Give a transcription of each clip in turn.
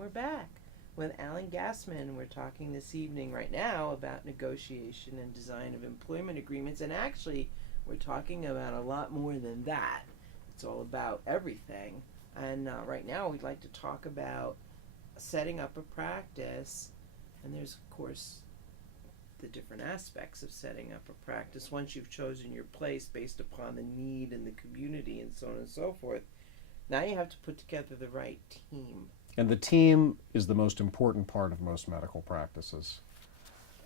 we're back with Alan Gassman. We're talking this evening, right now, about negotiation and design of employment agreements. And actually, we're talking about a lot more than that. It's all about everything. And right now, we'd like to talk about setting up a practice. And there's, of course, the different aspects of setting up a practice. Once you've chosen your place based upon the need and the community and so on and so forth, now you have to put together the right team. And the team is the most important part of most medical practices.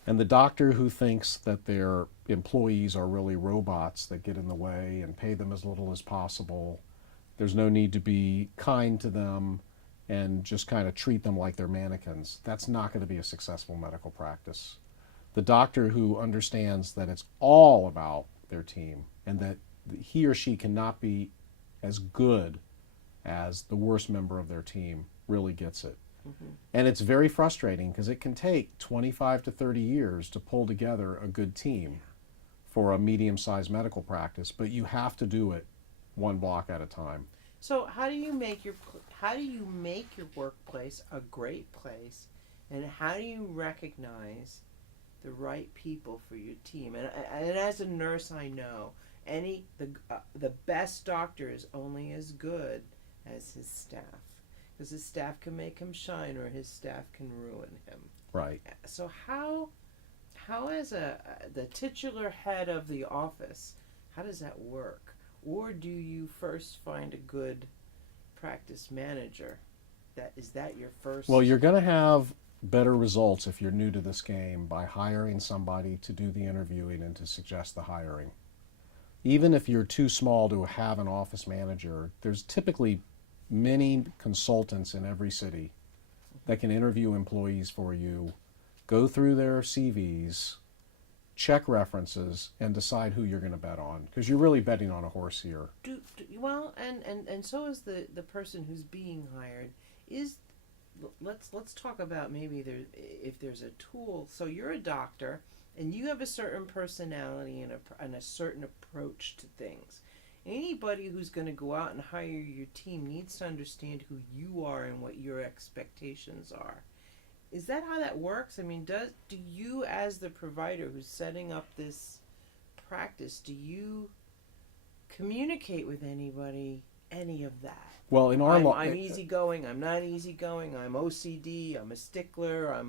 And the doctor who thinks that their employees are really robots that get in the way and pay them as little as possible, there's no need to be kind to them and just kind of treat them like they're mannequins. That's not going to be a successful medical practice. The doctor who understands that it's all about their team and that he or she cannot be as good as the worst member of their team really gets it. Mm-hmm. And it's very frustrating because it can take 25 to 30 years to pull together a good team for a medium-sized medical practice, but you have to do it one block at a time. So how do you make your workplace a great place, and how do you recognize the right people for your team? And as a nurse, I know the best doctor is only as good as his staff, because his staff can make him shine or his staff can ruin him. Right. So how as the titular head of the office, how does that work? Or do you first find a good practice manager? Is that your first? Well, you're going to have better results if you're new to this game by hiring somebody to do the interviewing and to suggest the hiring. Even if you're too small to have an office manager, there's typically many consultants in every city that can interview employees for you, go through their CVs, check references, and decide who you're going to bet on, because you're really betting on a horse here. And so is the person who's being hired. Let's talk about maybe if there's a tool. So you're a doctor and you have a certain personality and a certain approach to things. Anybody who's going to go out and hire your team needs to understand who you are and what your expectations are. Is that how that works? I mean, do you, as the provider who's setting up this practice, do you communicate with anybody any of that? Well, in our I'm easygoing. I'm not easygoing. I'm OCD. I'm a stickler.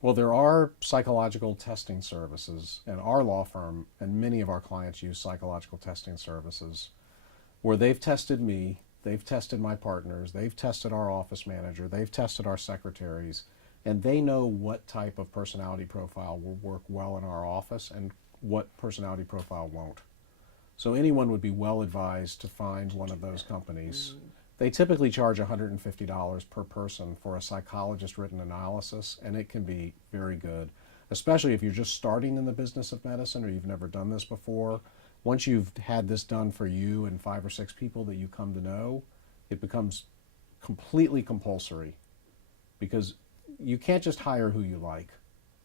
Well, there are psychological testing services, and our law firm and many of our clients use psychological testing services where they've tested me, they've tested my partners, they've tested our office manager, they've tested our secretaries, and they know what type of personality profile will work well in our office and what personality profile won't. So anyone would be well advised to find one of those companies. Mm-hmm. They typically charge $150 per person for a psychologist-written analysis, and it can be very good, especially if you're just starting in the business of medicine or you've never done this before. Once you've had this done for you and 5 or 6 people that you come to know, it becomes completely compulsory, because you can't just hire who you like.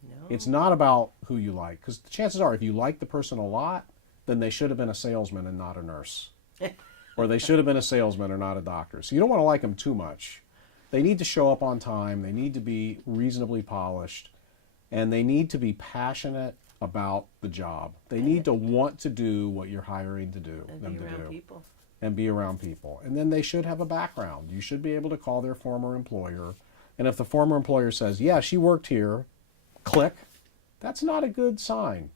No. It's not about who you like, because the chances are if you like the person a lot, then they should have been a salesman and not a nurse. Or they should have been a salesman or not a doctor. So you don't want to like them too much. They need to show up on time. They need to be reasonably polished. And they need to be passionate about the job. They need to want to do what you're hiring to do. And be around people. And be around people. And then they should have a background. You should be able to call their former employer. And if the former employer says, yeah, she worked here, click, that's not a good sign.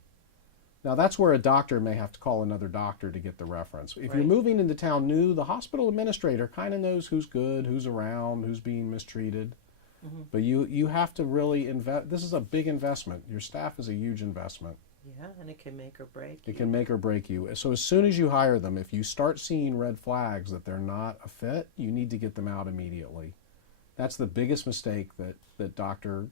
Now, that's where a doctor may have to call another doctor to get the reference. If you're moving into town new, the hospital administrator kind of knows who's good, who's around, who's being mistreated. Mm-hmm. But you have to really invest. This is a big investment. Your staff is a huge investment. Yeah, and it can make or break you. It can make or break you. So as soon as you hire them, if you start seeing red flags that they're not a fit, you need to get them out immediately. That's the biggest mistake that doctor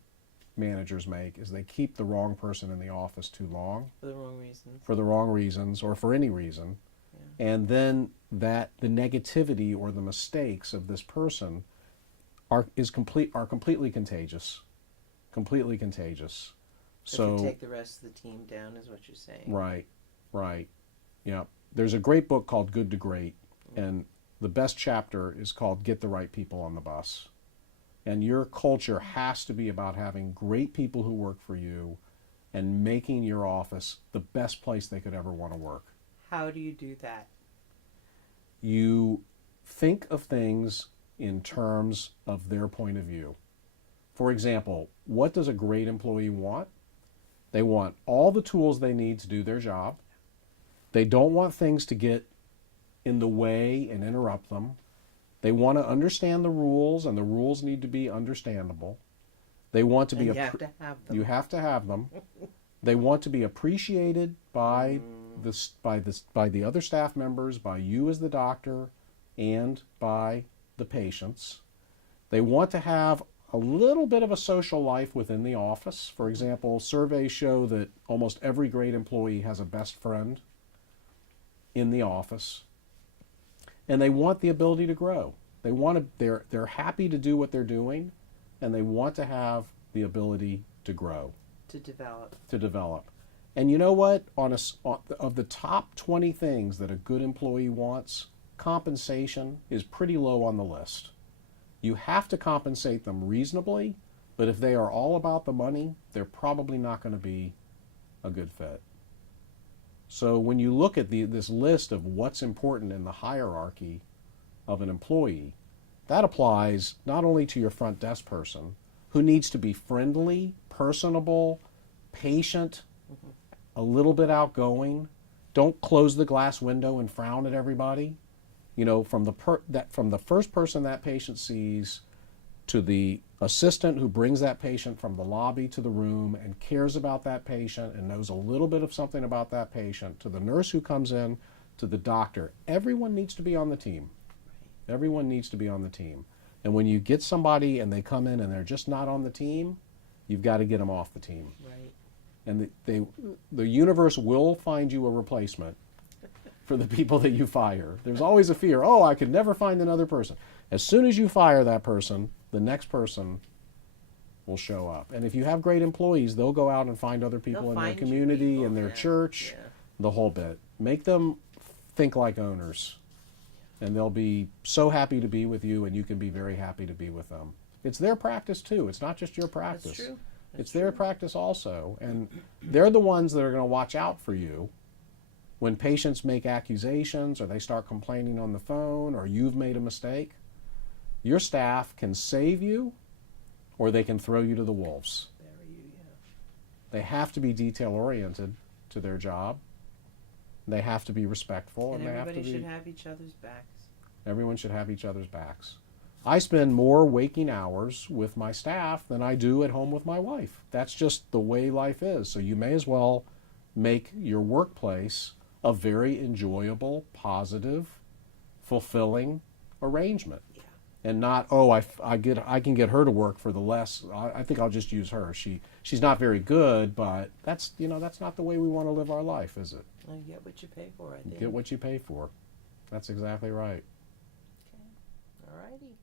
managers make, is they keep the wrong person in the office too long. For the wrong reasons. For the wrong reasons, or for any reason. Yeah. And then the negativity or the mistakes of this person are completely contagious. Completely contagious. So take the rest of the team down is what you're saying. Right. Yeah. There's a great book called Good to Great, and the best chapter is called Get the Right People on the Bus. And your culture has to be about having great people who work for you and making your office the best place they could ever want to work. How do you do that? You think of things in terms of their point of view. For example, what does a great employee want? They want all the tools they need to do their job. They don't want things to get in the way and interrupt them. They want to understand the rules, and the rules need to be understandable. They want to be you have to have them. You have to have them. They want to be appreciated by the other staff members, by you as the doctor, and by the patients. They want to have a little bit of a social life within the office. For example, surveys show that almost every great employee has a best friend in the office. And they want the ability to grow. They're happy to do what they're doing, and they want to have the ability to grow. To develop. And you know what? Of the top 20 things that a good employee wants, compensation is pretty low on the list. You have to compensate them reasonably, but if they are all about the money, they're probably not going to be a good fit. So when you look at this list of what's important in the hierarchy of an employee, that applies not only to your front desk person, who needs to be friendly, personable, patient, a little bit outgoing. Don't close the glass window and frown at everybody. You know, from the first person that patient sees to the assistant who brings that patient from the lobby to the room and cares about that patient and knows a little bit of something about that patient, to the nurse who comes in, to the doctor. Everyone needs to be on the team. Everyone needs to be on the team. And when you get somebody and they come in and they're just not on the team, you've got to get them off the team. Right. And the universe will find you a replacement for the people that you fire. There's always a fear, I could never find another person. As soon as you fire that person, the next person will show up. And if you have great employees, they'll go out and find other people in their community, in their church, the whole bit. Make them think like owners. And they'll be so happy to be with you, and you can be very happy to be with them. It's their practice too. It's not just your practice. That's true. It's their practice also. And they're the ones that are going to watch out for you when patients make accusations or they start complaining on the phone or you've made a mistake. Your staff can save you or they can throw you to the wolves. They have to be detail-oriented to their job. They have to be respectful. And they everybody have to be, should have each other's backs. Everyone should have each other's backs. I spend more waking hours with my staff than I do at home with my wife. That's just the way life is. So you may as well make your workplace a very enjoyable, positive, fulfilling arrangement. Yeah. And not, I can get her to work for the less. I think I'll just use her. She's not very good, but that's not the way we want to live our life, is it? You get what you pay for, I think. Get what you pay for. That's exactly right. Okay. All righty.